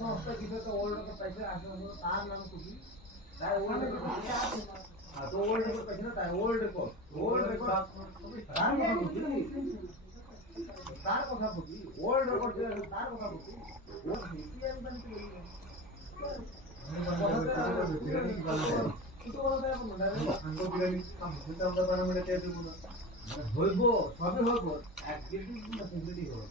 সংস্থা কিছু একটা ওল্ড রেকর্ড পাইছে আসলে তার নাম কি তাই ওল্ড রেকর্ড হ্যাঁ তো ওল্ড রেকর্ড পাইছে না তাই ওল্ড রেকর্ড তার কথা বলি ওল্ড রেকর্ড তার কথা বলি ও কি আমি জানি হইব সবই হইব একদিন না তিনদিনই হইব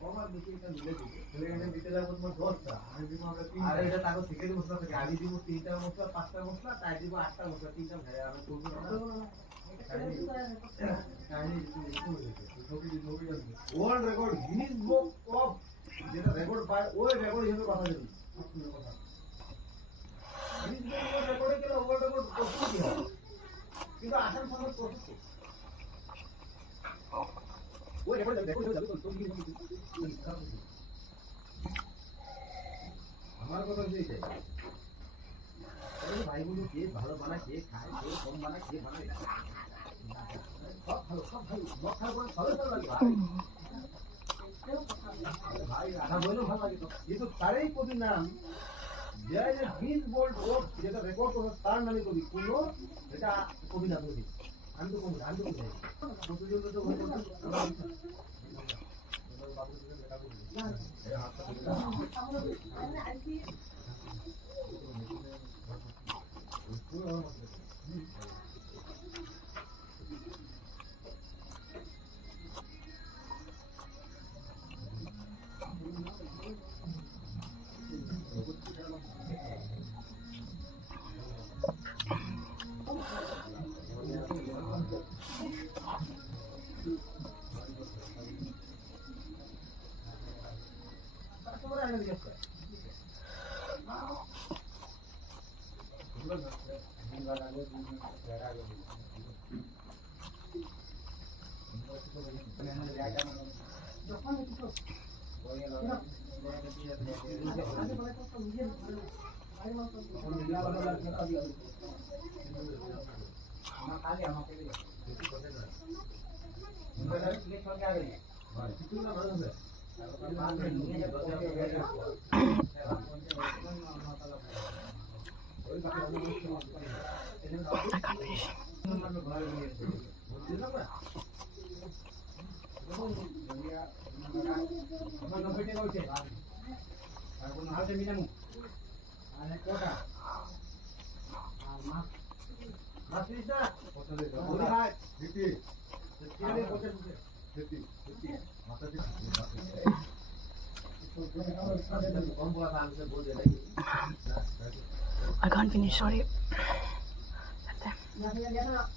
কমার বেশি এটা মিলে দিবে এখানে দিতে লাগবে তোমার 10টা আমি দিব আমরা 3টা আর এটা তাকে সেকেন্ড মশলা থেকে আমি দিব 3টা মশলা 5টা মশলা তাই দিব 8টা মশলা 3টা ভাই আমি করব না world record Guinness book of যেটা রেকর্ড পায় ওই রেকর্ড হিসেবে কথা দেব কথা গিনেস বুক রেকর্ডে গেলে ওয়ার্ল্ড রেকর্ড করতে হবে কিন্তু আসাম সমাজ করতে ওই রেকর্ড যাবে তো তুমি আমার কথা হচ্ছে এটাই ভাইগুলো কে ভালো বানায় কে খায় কে কম বানায় কে বানায় সব ভালো মক্কা করে ভালো লাগে ভাই রাধা বলেও ভালো লাগে কিন্তু তারই কবি নাম যে গিনেস বুক অফ যেটা রেকর্ড করে তার নামে কবি কোনো এটা কবি না কবি আমি তো কবি প্রতিযোগিতা তো I can't finish. I can't finish, sorry.